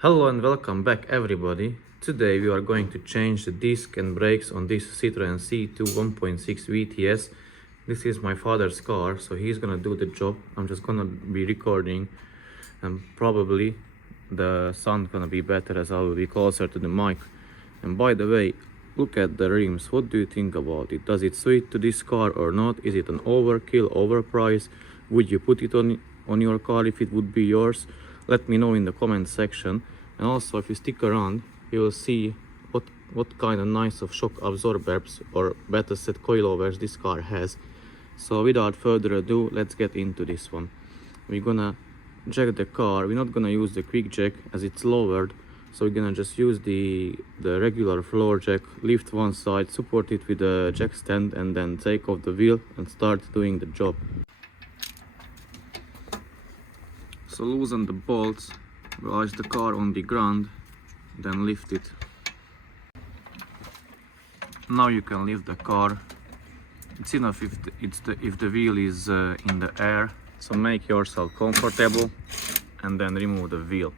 Hello and welcome back everybody. Today we are going to change the disc and brakes on this Citroen C2 1.6 VTS. This is my father's car, so he's gonna do the job. I'm just gonna be recording and probably the sound gonna be better as I will be closer to the mic. And by the way, look at the rims. What do you think about it? Does it suit to this car or not? Is it an overkill, overprice? Would you put it on your car if it would be yours? Let me know in the comment section. And also, if you stick around, you will see what kind of nice of shock absorbers, or better said coilovers, this car has. So without further ado, let's get into this one. We're gonna jack the car. We're not gonna use the quick jack as it's lowered, so we're gonna just use the regular floor jack, lift one side, support it with a jack stand, and then take off the wheel and start doing the job. So loosen the bolts, place the car on the ground, then lift it. Now you can lift the car. It's enough if the wheel is in the air, so make yourself comfortable and then remove the wheel.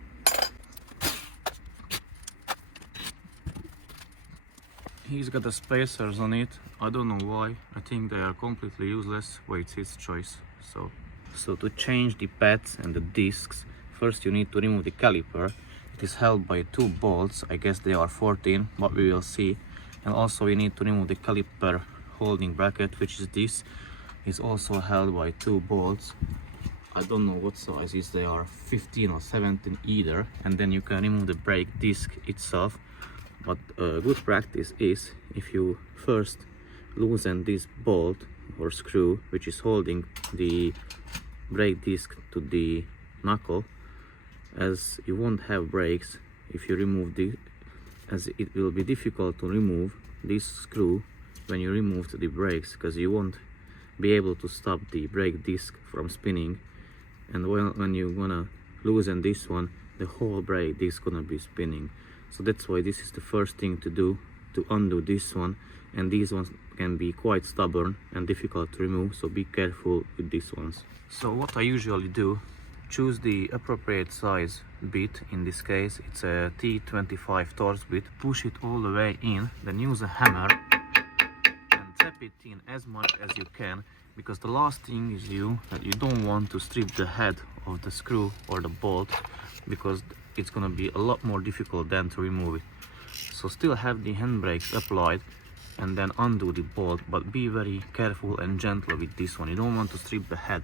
He's got the spacers on it. I don't know why. I think they are completely useless, but it's his choice. So to change the pads and the discs, first you need to remove the caliper. It is held by two bolts. I guess they are 14, but we will see. And also we need to remove the caliper holding bracket, which is this. Is also held by two bolts. I don't know what sizes they are, 15 or 17 either. And then you can remove the brake disc itself. But good practice is if you first loosen this bolt or screw which is holding the brake disc to the knuckle, as you won't have brakes if you remove as it will be difficult to remove this screw when you remove the brakes, because you won't be able to stop the brake disc from spinning. And when you're gonna loosen this one, the whole brake disc gonna be spinning. So that's why this is the first thing to do, to undo this one. And these ones can be quite stubborn and difficult to remove, so be careful with these ones. So what I usually do, choose the appropriate size bit. In this case it's a T25 Torx bit. Push it all the way in, then use a hammer and tap it in as much as you can, because the last thing is that you don't want to strip the head of the screw or the bolt, because it's gonna be a lot more difficult then to remove it. So still have the handbrakes applied and then undo the bolt, but be very careful and gentle with this one. You don't want to strip the head.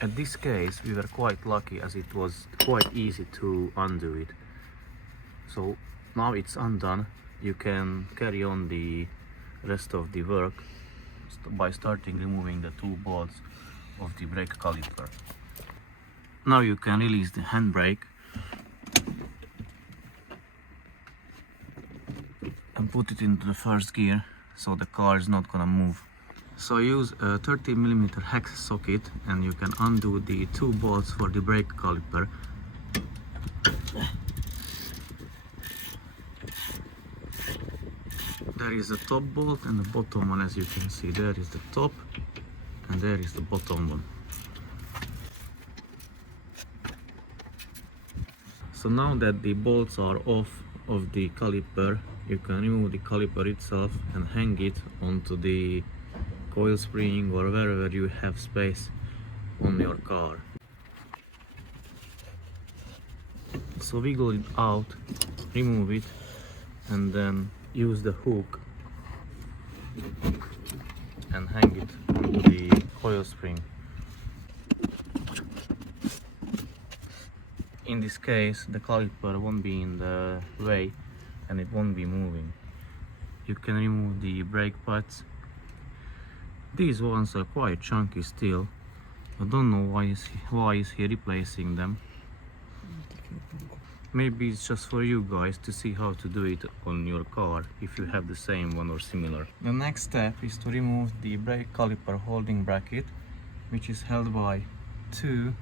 In this case we were quite lucky, as it was quite easy to undo it. So now it's undone. You can carry on the rest of the work by starting removing the two bolts of the brake caliper. Now you can release the handbrake and put it into the first gear, so the car is not gonna move. So use a 30mm hex socket and you can undo the two bolts for the brake caliper. There is the top bolt and the bottom one, as you can see. There is the top and there is the bottom one. So now that the bolts are off of the caliper, you can remove the caliper itself and hang it onto the coil spring or wherever you have space on your car. So wiggle it out, remove it, and then use the hook and hang it on the coil spring. In this case the caliper won't be in the way and it won't be moving. You can remove the brake pads. These ones are quite chunky still. I don't know why is he replacing them. Maybe it's just for you guys to see how to do it on your car if you have the same one or similar. The next step is to remove the brake caliper holding bracket, which is held by two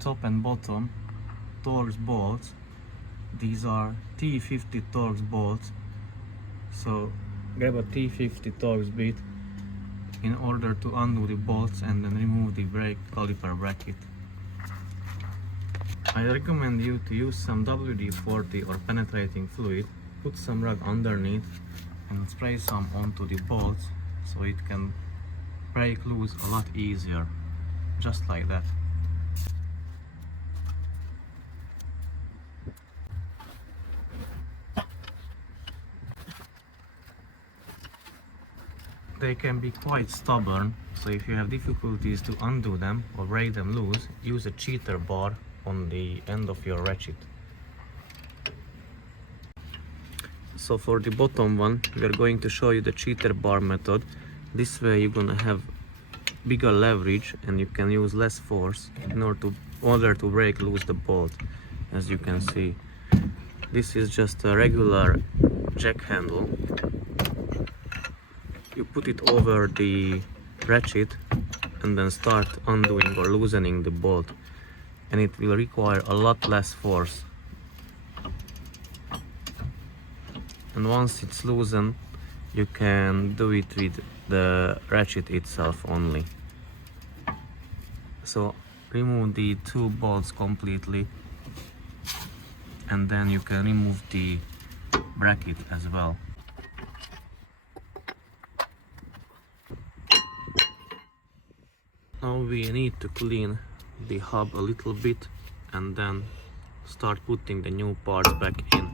top and bottom Torx bolts. These are T50 Torx bolts. So grab a T50 Torx bit in order to undo the bolts and then remove the brake caliper bracket. I recommend you to use some WD-40 or penetrating fluid, put some rag underneath and spray some onto the bolts so it can break loose a lot easier, just like that. They can be quite stubborn, so if you have difficulties to undo them or break them loose, use a cheater bar on the end of your ratchet. So for the bottom one, we are going to show you the cheater bar method. This way you're gonna have bigger leverage and you can use less force in order to break loose the bolt. As you can see, this is just a regular jack handle. You put it over the ratchet and then start undoing or loosening the bolt, and it will require a lot less force. And once it's loosened, you can do it with the ratchet itself only. So remove the two bolts completely, and then you can remove the bracket as well. Now we need to clean the hub a little bit and then start putting the new parts back in.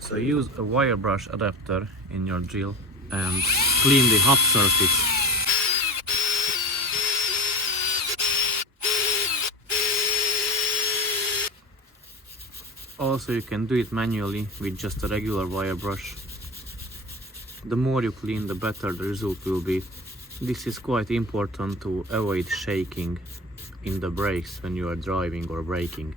So use a wire brush adapter in your drill and clean the hub surface. Also, you can do it manually with just a regular wire brush. The more you clean, the better the result will be. This is quite important to avoid shaking in the brakes when you are driving or braking.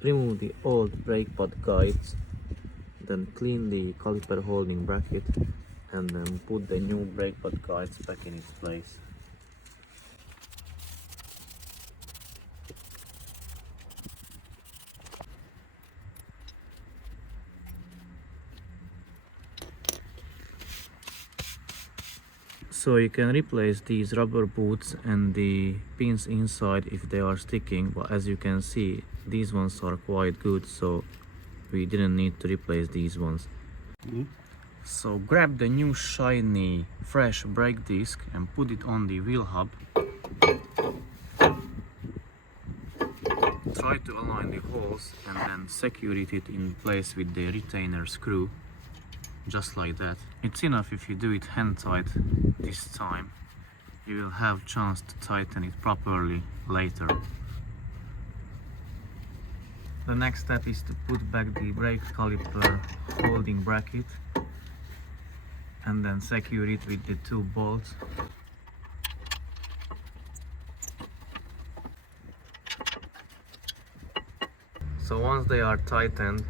Remove the old brake pad guides, then clean the caliper holding bracket, and then put the new brake pad guides back in its place. So you can replace these rubber boots and the pins inside if they are sticking, but as you can see, these ones are quite good, so we didn't need to replace these ones. So grab the new shiny fresh brake disc and put it on the wheel hub. Try to align the holes and then secure it in place with the retainer screw, just like that. It's enough if you do it hand tight this time. You will have chance to tighten it properly later. The next step is to put back the brake caliper holding bracket and then secure it with the two bolts. So once they are tightened,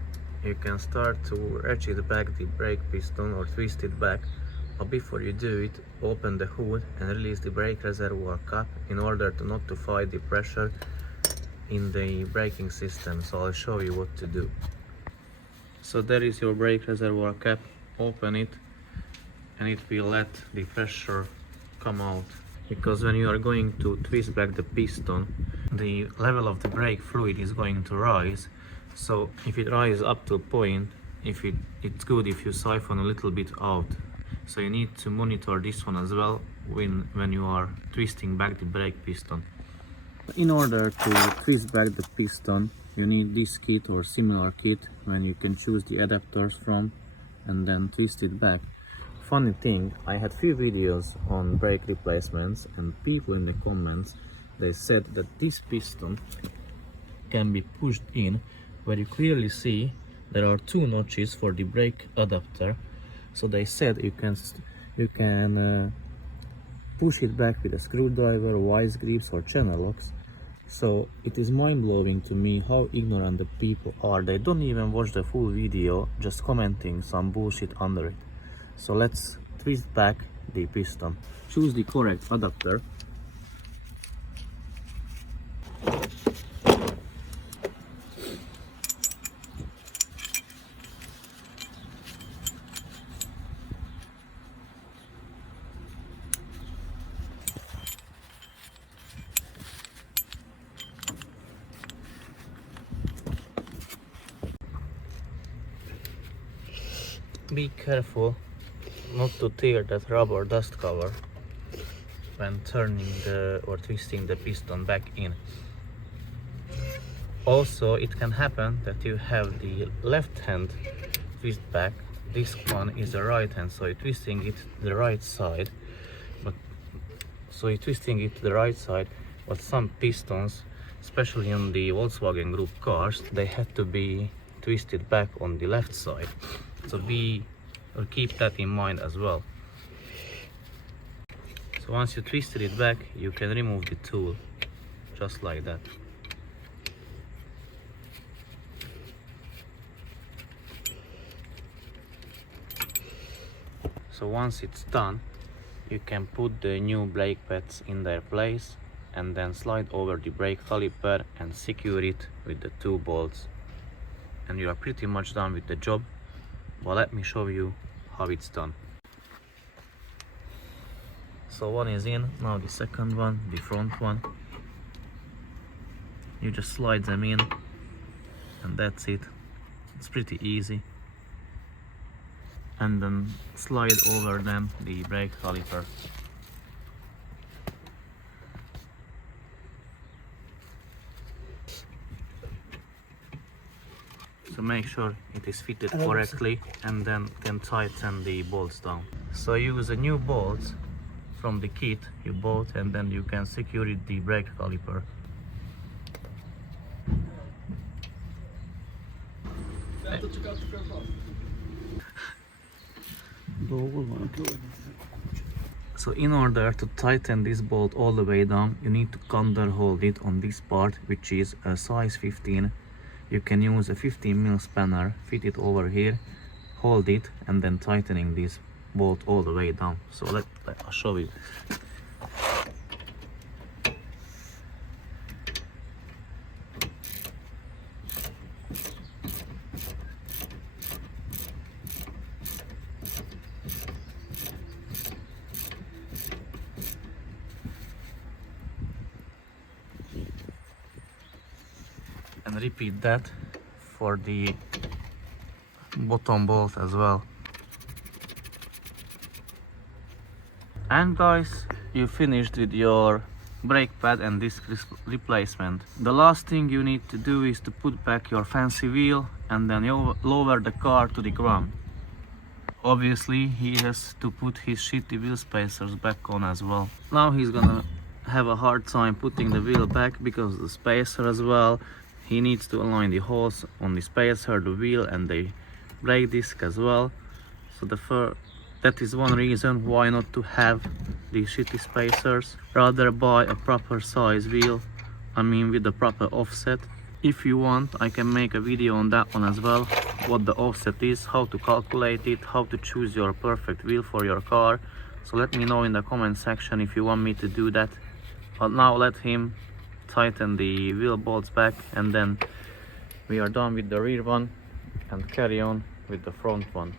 you can start to ratchet back the brake piston or twist it back, but before you do it, open the hood and release the brake reservoir cap in order to not to fight the pressure in the braking system. So I'll show you what to do. So there is your brake reservoir cap. Open it and it will let the pressure come out, because when you are going to twist back the piston, the level of the brake fluid is going to rise. So if it rises up to a point, it's good if you siphon a little bit out. So you need to monitor this one as well when you are twisting back the brake piston. In order to twist back the piston, you need this kit or similar kit when you can choose the adapters from and then twist it back. Funny thing, I had few videos on brake replacements and people in the comments, they said that this piston can be pushed in, where you clearly see there are two notches for the brake adapter. So they said you can push it back with a screwdriver, vice grips or channel locks. So it is mind-blowing to me how ignorant the people are. They don't even watch the full video, just commenting some bullshit under it. So let's twist back the piston. Choose the correct adapter. be careful not to tear that rubber dust cover when turning or twisting the piston back in. Also, it can happen that you have the left hand twist back. This one is the right hand, so you're twisting it to the right side. But some pistons, especially on the Volkswagen Group cars, they have to be twisted back on the left side. So keep that in mind as well. So once you twisted it back, you can remove the tool just like that. So once it's done, you can put the new brake pads in their place and then slide over the brake caliper and secure it with the 2 bolts. And you are pretty much done with the job. But let me show you how it's done. So one is in, now the second one, the front one. You just slide them in and that's it. It's pretty easy. And then slide over them the brake caliper. So make sure it is fitted correctly and then can tighten the bolts down. So use a new bolts from the kit you bought and then you can secure it the brake caliper. So in order to tighten this bolt all the way down, you need to counter hold it on this part, which is a size 15. You can use a 15mm spanner, fit it over here, hold it, and then tightening this bolt all the way down. So I'll show you. And repeat that for the bottom bolt as well. And guys, you finished with your brake pad and disc replacement. The last thing you need to do is to put back your fancy wheel and then you lower the car to the ground. Obviously he has to put his shitty wheel spacers back on as well. Now he's gonna have a hard time putting the wheel back because of the spacer as well. He needs to align the holes on the spacer, the wheel and the brake disc as well. So that is one reason why not to have these shitty spacers. Rather buy a proper size wheel, with the proper offset. If you want, I can make a video on that one as well, what the offset is, how to calculate it, how to choose your perfect wheel for your car. So let me know in the comment section if you want me to do that. But now let him tighten the wheel bolts back and then we are done with the rear one and carry on with the front one.